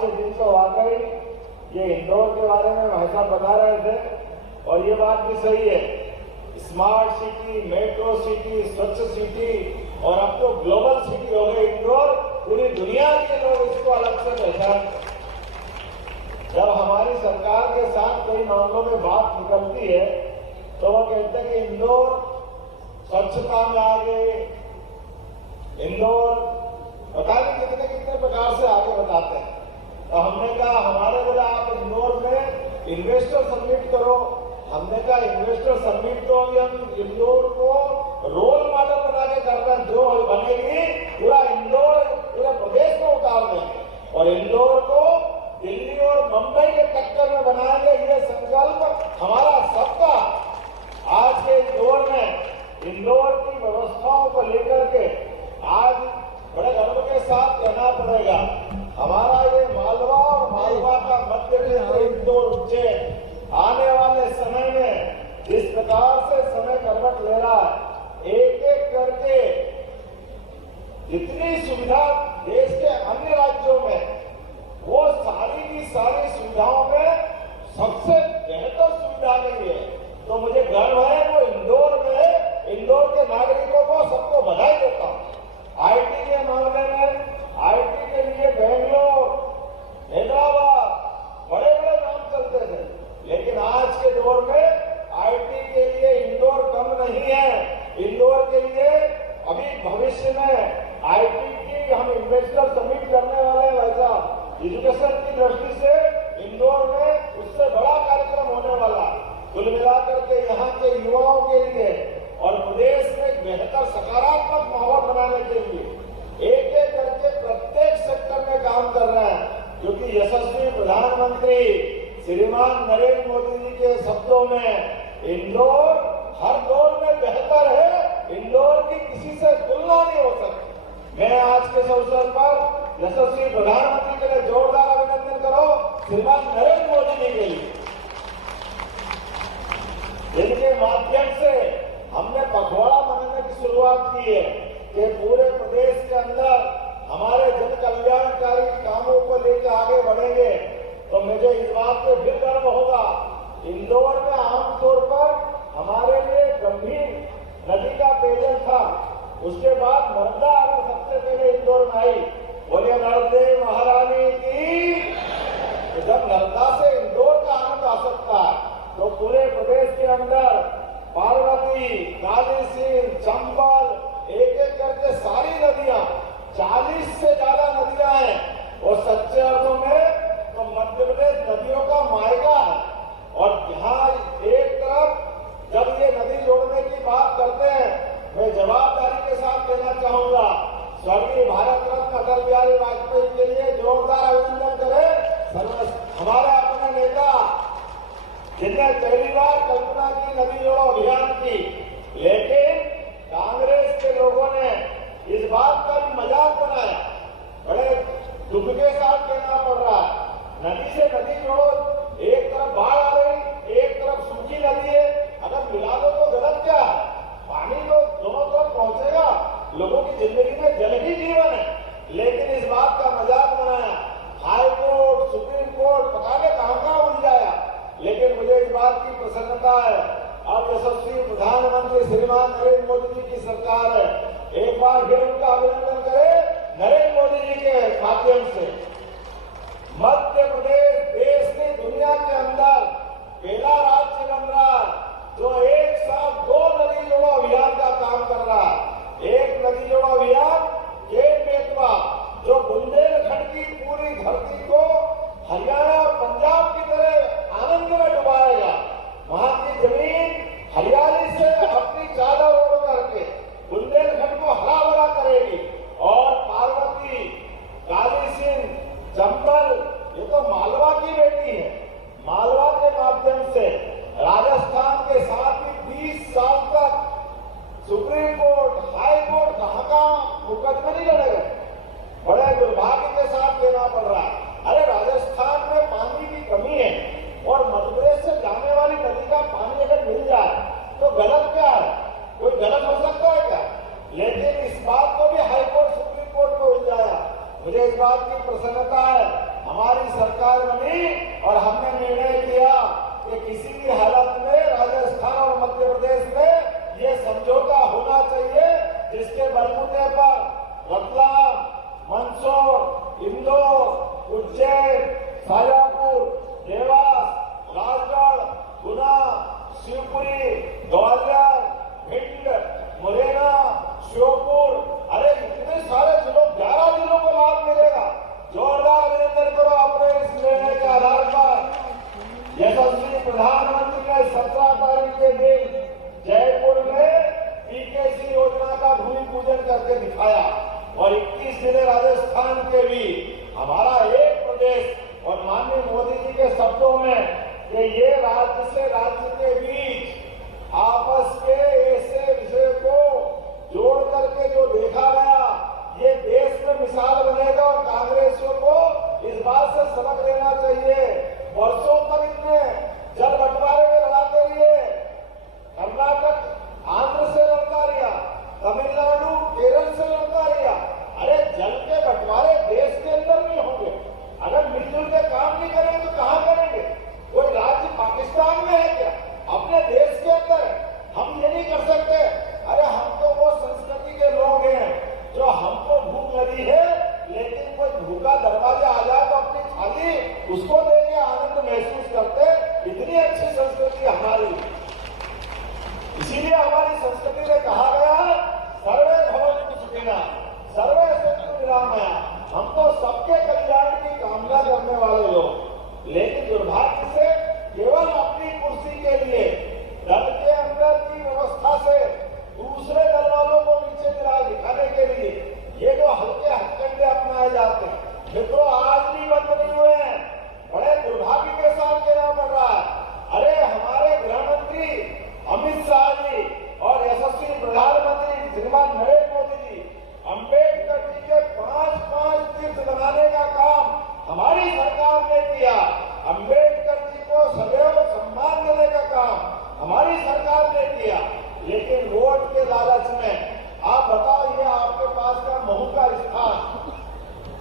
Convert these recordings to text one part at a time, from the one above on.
के दिन तो वाकई ये इंदौर के बारे में भाई साहब बता रहे थे और ये बात भी सही है। स्मार्ट सिटी, मेट्रो सिटी, स्वच्छ सिटी और अब तो ग्लोबल सिटी हो गई इंदौर। पूरी दुनिया के लोग इसको अलग से पहचानते। जब हमारी सरकार के साथ कई मामलों में बात निकलती है तो वो कहते हैं कि इंदौर स्वच्छता में आगे, इंदौर पता नहीं कितने कितने प्रकार से आगे बताते हैं। तो हमने कहा, हमारे बोला आप इंदौर में इन्वेस्टर समिट करो। हमने कहा इन्वेस्टर समिट तो अभी हम इंदौर को रोल मॉडल बना के कर रहे हैं। जो बनेगी पूरा इंदौर पूरे प्रदेश में उतार देंगे और इंदौर को दिल्ली और मुंबई के टक्कर में बनाएंगे। ये संकल्प हमारा सबका। आज के दौर में इंदौर की व्यवस्थाओं को लेकर के आज बड़े गर्व के साथ कहना पड़ेगा, हमारा ये मालवा और मालवा का मध्य क्षेत्र इंदौर उज्जैन आने वाले समय में जिस प्रकार से समय करवट ले रहा है, एक एक करके जितनी सुविधा देश के अन्य राज्यों में, वो सारी की सारी सुविधाओं में सबसे बेहतर सुविधा नहीं है। तो मुझे गर्व है वो इंदौर में, इंदौर के नागरिकों को सबको बधाई देता हूँ। आईटी के मामले में, आईटी के लिए बेंगलोर, हैदराबाद बड़े बड़े नाम चलते थे, लेकिन आज के दौर में आईटी के लिए इंदौर कम नहीं है। इंदौर के लिए अभी भविष्य में आईटी की हम इन्वेस्टर समिट करने वाले हैं। वैसा एजुकेशन की दृष्टि से इंदौर में उससे बड़ा कार्यक्रम होने वाला। कुल मिलाकर के यहाँ के युवाओं के लिए और प्रदेश में एक बेहतर सकारात्मक माहौल बनाने के लिए एक एक करके प्रत्येक सेक्टर में काम कर रहे हैं। क्योंकि यशस्वी प्रधानमंत्री श्रीमान नरेंद्र मोदी जी के शब्दों में इंदौर हर दौर में बेहतर है, इंदौर की किसी से तुलना नहीं हो सकती। मैं आज के इस अवसर पर यशस्वी प्रधानमंत्री के लिए जोरदार अभिनंदन करो श्रीमान नरेंद्र मोदी जी के लिए, जिनके माध्यम से हमने पखवाड़ा मनाने की शुरुआत की है कि पूरे प्रदेश के अंदर हमारे जन कल्याणकारी कामों को लेकर आगे बढ़ेंगे। तो मुझे इस बात पे फिर गर्व होगा, इंदौर में आमतौर पर हमारे लिए गंभीर नदी का पेयजल था, उसके बाद नर्मदा अगर सबसे पहले इंदौर में आई। बोलिए नर्मदे महारानी की। तो जब नर्मदा से इंदौर का आनंद आ सकता है तो पूरे प्रदेश के अंदर पार्वती, काली सिंध, चंबल एक एक करके सारी नदियां, 40 से ज्यादा नदियां हैं और सच्चे अर्थों में तो मध्य प्रदेश नदियों का मायका है। और जहां एक तरफ जब ये नदी जोड़ने की बात करते हैं, मैं जवाबदारी के साथ कहना चाहूंगा, स्वर्गीय भारत रत्न अटल बिहारी वाजपेयी के लिए जोरदार अभिनंदन करें। हमारे अपने नेता जिनने पहली बार कल्पना की नदी जोड़ो अभियान की, लेकिन कांग्रेस के लोगों ने इस बात का भी मजाक बनाया। बड़े दुख के साथ कहना पड़ रहा है, नदी से नदी जोड़ो, एक तरफ बाढ़ आ रही, एक तरफ सूखी नदी है, अगर मिला दो तो गलत क्या है? पानी तो दोनों तरफ पहुंचेगा, लोगों की जिंदगी में जल ही जीवन है। लेकिन इस बात का मजाक बनाया, हाई कोर्ट, सुप्रीम कोर्ट पता नहीं कहां उलझाया। लेकिन मुझे इस बात की प्रसन्नता है, अब यशस्वी प्रधानमंत्री श्रीमान नरेंद्र मोदी जी की सरकार है। एक बार फिर उनका अभिनंदन करें नरेंद्र मोदी जी के माध्यम से। मध्य प्रदेश देश की दुनिया के अंदर पहला राज्य बन रहा जो एक साथ 2 नदी जोड़ो अभियान का काम कर रहा है। एक नदी जोड़ो अभियान केन बेतवा जो बुंदेलखंड की पूरी धरती को हरियाणा और पंजाब की तरह आनंद में डुबाएगा। वहां की जमीन हरियाली से अपनी चादर ओढ़ करके बुंदेलखंड को हरा भरा करेगी। और पार्वती, काली सिंध, चंबल, ये तो मालवा की बेटी है। मालवा के माध्यम से राजस्थान के साथ ही 20 साल तक सुप्रीम कोर्ट, हाई कोर्ट कहां मुकदमे नहीं लड़े गए। बड़े दुर्भाग्य के साथ देना पड़ रहा है। अरे राजस्थान में पानी की कमी है और मध्य प्रदेश से जाने वाली नदी का पानी अगर मिल जाए तो गलत क्या है? कोई गलत हो सकता है क्या? लेकिन इस बात को भी हाई कोर्ट, सुप्रीम कोर्ट को उलझाया। मुझे इस बात की प्रसन्नता है, हमारी सरकार बनी और हमने निर्णय किया कि किसी भी हालत में राजस्थान और मध्य प्रदेश में ये समझौता होना चाहिए, जिसके बलबूते पर रतलाम, मंदसौर, इंदौर, उज्जैन, शाजापुर, देवास, राजगढ़, गुना, शिवपुरी, ग्वालियर, भिंड, मुरैना, श्योपुर, अरे इतने सारे जिलों, 11 जिलों को लाभ मिलेगा। जोरदार अभिनंदन करो अपने इस निर्णय के आधार पर। यशस्वी प्रधानमंत्री ने 17 तारीख के दिन जयपुर में पीकेसी योजना का भूमि पूजन करके दिखाया और 21 जिले राजस्थान के भी हमारा एक प्रदेश और माननीय मोदी जी के शब्दों में कि ये राज्य से राज्य के बीच आपस के ऐसे विषय को जोड़ करके जो देखा गया, ये देश में मिसाल बनेगा और कांग्रेसियों को इस बात से सबक लेना चाहिए। वर्षों तक इतने जल बंटवारे में लड़ाते रहे, कर्नाटक आंध्र से लड़ता रहा, तमिलनाडु केरल से लड़ता रहा। अरे जल के बंटवारे देश के अंदर नहीं होंगे, अगर मिलजुल के काम नहीं करेंगे तो कहां करेंगे? कोई राज्य पाकिस्तान में है क्या? अपने देश के अंदर है। हम ये नहीं कर सकते। अरे हम तो वो संस्कृति के लोग हैं जो हमको भूख लगी है, लेकिन कोई भूखा दरवाजा आ जाए तो अपनी थाली उसको देके आनंद महसूस करते। इतनी अच्छी संस्कृति हमारी। इसीलिए हमारी संस्कृति में कहा गया है, सर्वे भवन्तु सुखिनः, सर्वे सन्तु निरामया। हम तो सबके कल्याण की कामना करने वाले लोग, लेकिन दुर्भाग्य से केवल अपनी कुर्सी के लिए दल के अंदर की व्यवस्था से दूसरे दल वालों को नीचे दिखाने के लिए ये जो हल्के हथकंडे अपनाए जाते हैं, मित्रों आज भी बंद नहीं हुए हैं। बड़े दुर्भाग्य के साथ कहना पड़ रहा है। अरे हमारे गृह मंत्री अमित शाह जी और यशस्वी प्रधानमंत्री श्रीमान नरेंद्र मोदी जी अम्बेडकर जी के 5-5 तीर्थ बनाने का काम हमारी सरकार ने किया। अम्बेडकर जी को सदैव सम्मान देने का काम हमारी सरकार ने किया, लेकिन वोट के लालच में आप बताओ, ये आपके पास का महू का स्थान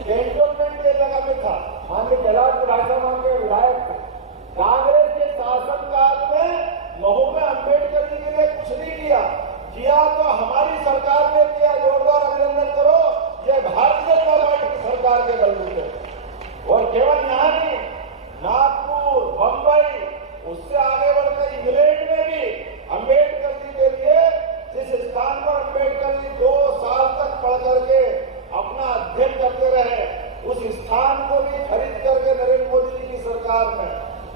कैंटोनमेंट के जगह में था, माननीय कैलाश विधानसभा के विधायक थे। कांग्रेस के शासनकाल में महू में अम्बेडकर जी के लिए कुछ नहीं किया तो हमारी सरकार ने किया। जोरदार अभिनंदन करो, ये भारतीय जनता पार्टी की सरकार के बलबूते। और केवल यहाँ नहीं, नागपुर, बंबई, उससे आगे बढ़कर इंग्लैंड में भी अम्बेडकर जी के लिए जिस स्थान पर अम्बेडकर जी 2 साल तक पढ़ करके अपना अध्ययन करते रहे, उस स्थान को भी खरीद करके नरेंद्र मोदी जी की सरकार में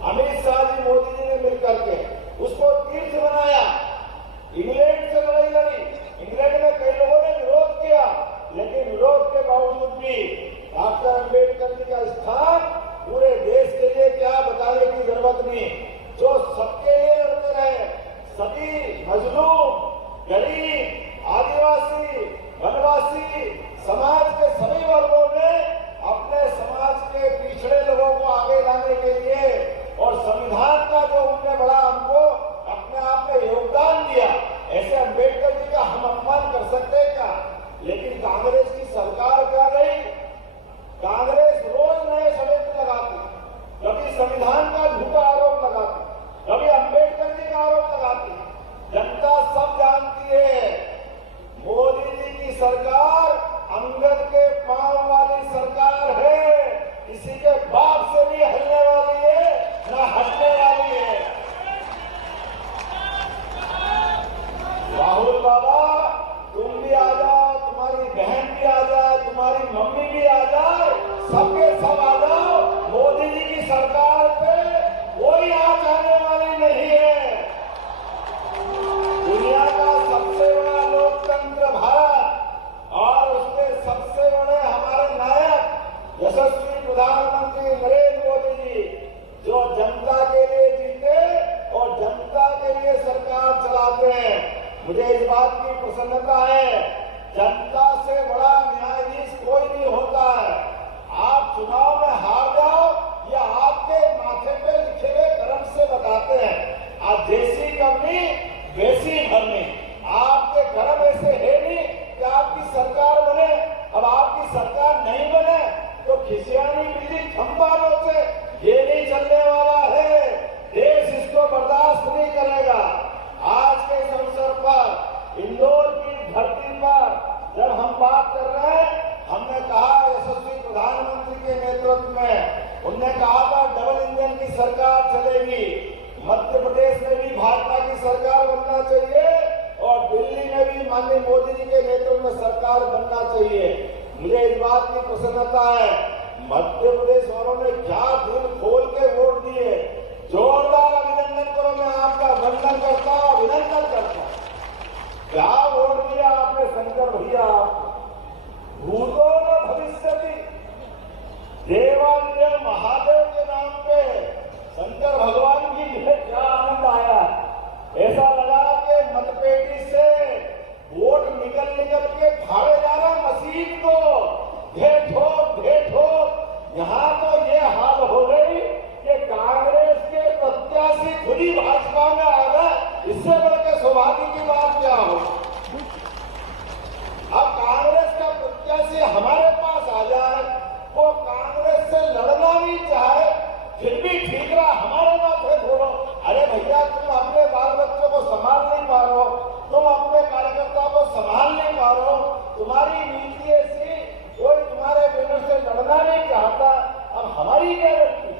अमित शाह जी, मोदी जी ने मिलकर के उसको तीर्थ बनाया। इंग्लैंड से लड़ाई लड़ी, इंग्लैंड में कई लोगों ने विरोध किया, लेकिन विरोध के बावजूद भी डॉक्टर अम्बेडकर जी का स्थान पूरे देश के लिए क्या बताने की जरूरत नहीं, जो सबके लिए लड़ते रहे। सभी मजलूम, गरीब, आदिवासी, वनवासी समाज के सभी वर्गों ने अपने समाज के पिछड़े लोगों को आगे लाने के लिए और संविधान का जो उनने बड़ा हमको अपने आप में योगदान दिया, ऐसे अम्बेडकर जी का हम अपमान कर सकते हैं क्या? लेकिन कांग्रेस की सरकार क्या गई, कांग्रेस रोज नए षड्यंत्र लगाती, कभी संविधान का झूठा आरोप लगाती, बिजली खंबालों से ये नहीं चलने वाला है। देश इसको बर्दाश्त नहीं करेगा। आज के इस अवसर पर इंदौर की धरती पर जब हम बात कर रहे हैं, हमने कहा यशस्वी प्रधानमंत्री के नेतृत्व में, उनने कहा था डबल इंजन की सरकार चलेगी, मध्य प्रदेश में भी भाजपा की सरकार बनना चाहिए और दिल्ली में भी माननीय मोदी जी के नेतृत्व में सरकार बनना चाहिए। मुझे इस बात की प्रसन्नता है, मध्य प्रदेश वालों ने क्या दिल खोल के वोट दिए। जोरदार अभिनंदन करो, मैं आपका वंदन करता हूं, अभिनंदन करता हूं। क्या वोट दिया आपने शंकर भैया। भूतो न भविष्यति, देवालय महादेव के नाम पे शंकर भगवान की क्या आनंद आया। ऐसा लगा कि मतपेटी से वोट निकल निकल के फाड़े जा रहा मशीन को, घे ठोक। यहाँ तो ये हाल हो गई कि कांग्रेस के प्रत्याशी खुद ही भाजपा में आ गए। इससे बढ़ के सौभाग्य की बात क्या हो। अब कांग्रेस का प्रत्याशी हमारे पास आ जाए, वो कांग्रेस से लड़ना नहीं चाहे, फिर भी ठीक रहा, हमारे माथे बोलो। अरे भैया, तुम अपने बाल बच्चों को संभाल नहीं पा रहे हो, तुम अपने कार्यकर्ताओं को संभाल नहीं पा रहे हो, तुम्हारी नीति ऐसी, कोई तुम्हारे बिना से लड़ना नहीं चाहता। अब हमारी क्या गलती।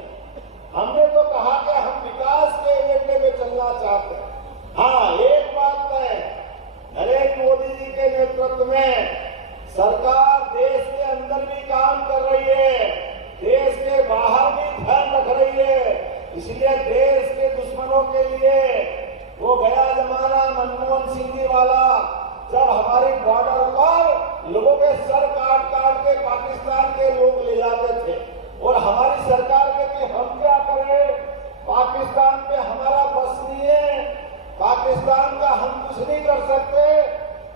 हमने तो कहा कि हम विकास के एजेंडे में चलना चाहते हैं। हाँ, एक बात है, नरेंद्र मोदी जी के नेतृत्व में सरकार देश के अंदर भी काम कर रही है, देश के बाहर भी ध्यान रख रही है। इसलिए देश के दुश्मनों के लिए वो गया जमाना मनमोहन सिंह जी वाला, जब हमारी बॉर्डर पर लोगों के सर काट के पाकिस्तान के लोग ले जाते थे और हमारी सरकार कहती हम क्या करें, पाकिस्तान पे हमारा बस नहीं है, पाकिस्तान का हम कुछ नहीं कर सकते।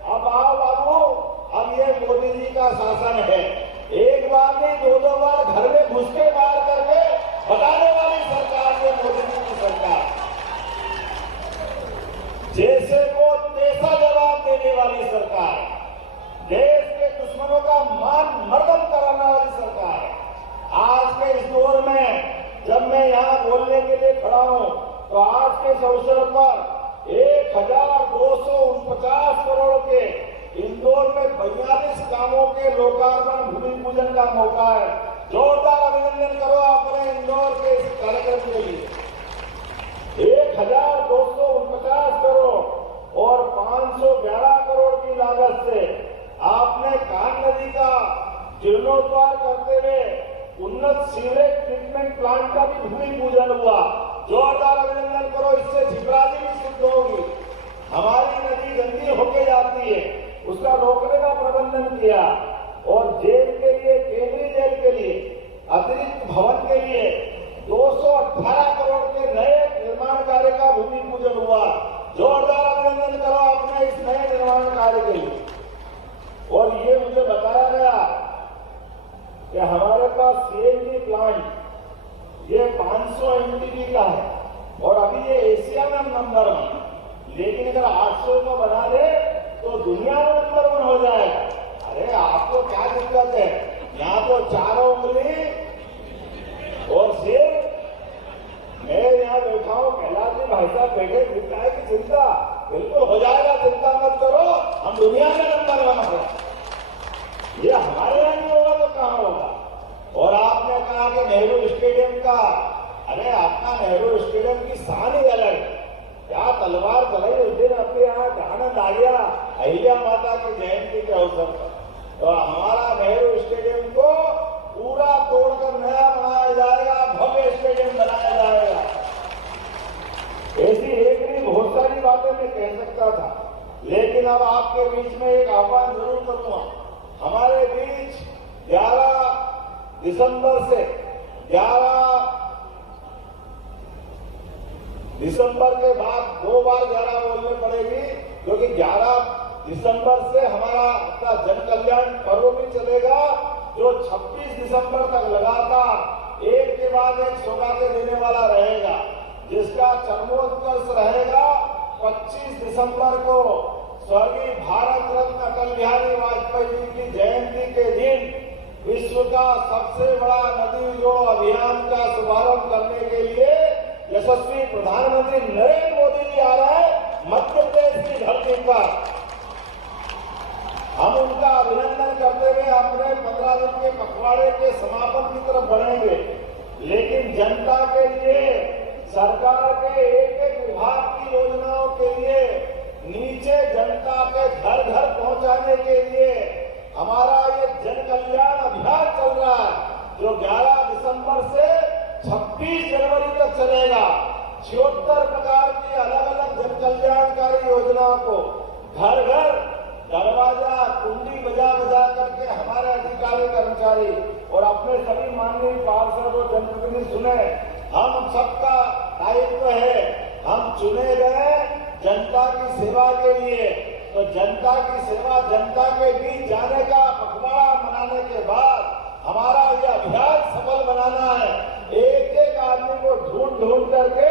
अब आओ बाबू, अब ये मोदी जी का शासन है, एक बार नहीं दो बार घर में घुस के बाहर करके बताने वाली सरकार है मोदी जी की सरकार। जैसे को तैसा जवाब देने वाली सरकार, देश के दुश्मनों का मान मर्दन कराने वाली सरकार। आज के इस दौर में जब मैं यहाँ बोलने के लिए खड़ा हूँ, तो आज के इस अवसर पर 1249 करोड़ के इंदौर में 42 कामों के लोकार्पण भूमि पूजन का मौका है। जोरदार अभिनंदन करो अपने इंदौर के इस कार्यक्रम के लिए। 1249 करोड़ और 511 करोड़ की लागत से आपने कान नदी का जीर्णोद्धार करते हुए उन्नत सीवरेज ट्रीटमेंट प्लांट का भी भूमि पूजन हुआ। जोरदार अभिनंदन करो, इससे झिपराजी भी सिद्ध होगी। हमारी नदी गंदी होके जाती है, उसका रोकने का प्रबंधन किया और जेल के लिए, केंद्रीय जेल के लिए, अतिरिक्त भवन के लिए 218 करोड़ के नए निर्माण कार्य का भूमि पूजन हुआ। जोरदार अभिनंदन करो अपने इस नए निर्माण कार्य के लिए। और ये मुझे बताया गया कि हमारे पास सीएनजी प्लांट ये 500 एमटीपी का है और अभी ये एशिया में नंबर 1, लेकिन अगर 800 का बना दे तो दुनिया में नंबर 1 हो जाएगा। अरे आपको क्या दिक्कत है, यहाँ तो 4 उंगली और सिर। मैं यहाँ बैठा हूँ, कैलाश जी भाई साहब बैठे, चिंता है कि चिंता बिल्कुल हो जाएगा, चिंता मत करो, हम दुनिया में नंबर 1 हो। ये हमारे यहाँ नहीं होगा तो कहाँ होगा। और आपने कहा कि नेहरू स्टेडियम का, अरे अपना नेहरू स्टेडियम की शान ही अलग, क्या तलवार चलाई उस दिन अपने यहाँ आनंद आ गया अहिल्या माता की जयंती के अवसर पर। तो हमारा नेहरू स्टेडियम को पूरा तोड़कर नया बनाया जाएगा, भव्य स्टेडियम बनाया जाएगा। ऐसी एक नहीं बहुत सारी बातें मैं कह सकता था, लेकिन अब आपके बीच में एक आह्वान जरूर करूंगा। हमारे बीच 11 दिसंबर से 11 दिसंबर के बाद 2 बार 11 बोलने पड़ेगी, क्योंकि 11 दिसंबर से हमारा अपना जन कल्याण पर्व भी चलेगा, जो 26 दिसंबर तक लगातार एक के बाद एक सौगातें देने वाला रहेगा, जिसका चरमोत्कर्ष रहेगा 25 दिसंबर को स्वर्गीय भारत रत्न अटल बिहारी वाजपेयी जी की जयंती के दिन विश्व का सबसे बड़ा नदी जोड़ो अभियान का शुभारंभ करने के लिए यशस्वी प्रधानमंत्री नरेंद्र मोदी जी आ रहे हैं मध्य प्रदेश की धरती पर। हम उनका अभिनंदन करते हुए अपने 15 दिन के पखवाड़े के समापन की तरफ बढ़ेंगे। लेकिन जनता के लिए, सरकार के एक एक विभाग की योजनाओं के लिए, नीचे जनता के घर घर पहुंचाने के लिए हमारा ये जन कल्याण अभियान चल रहा है, जो 11 दिसंबर से 26 जनवरी तक चलेगा। 76 प्रकार की अलग अलग जन कल्याणकारी योजनाओं को घर घर दरवाजा कुंडी बजा बजा करके हमारे अधिकारी कर्मचारी और अपने सभी माननीय पार्षद और जनप्रतिनिधि सुने, हम सबका दायित्व है, हम चुने गए जनता की सेवा के लिए। तो जनता की सेवा, जनता के बीच जाने का पखवाड़ा मनाने के बाद हमारा ये अभियान सफल बनाना है। एक एक आदमी को ढूंढ ढूंढ करके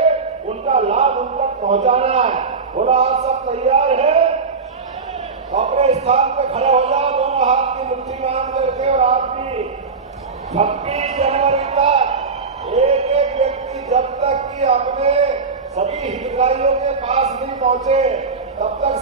उनका लाभ उन तक पहुंचाना है। बोला आप सब तैयार हैं? अपने स्थान पे खड़े हो जाओ, दोनों हाथ की मुट्ठी बांध करके। और आप भी 26 जनवरी तक एक एक व्यक्ति जब तक कि अपने सभी हितग्राहियों के पास नहीं पहुंचे तब तक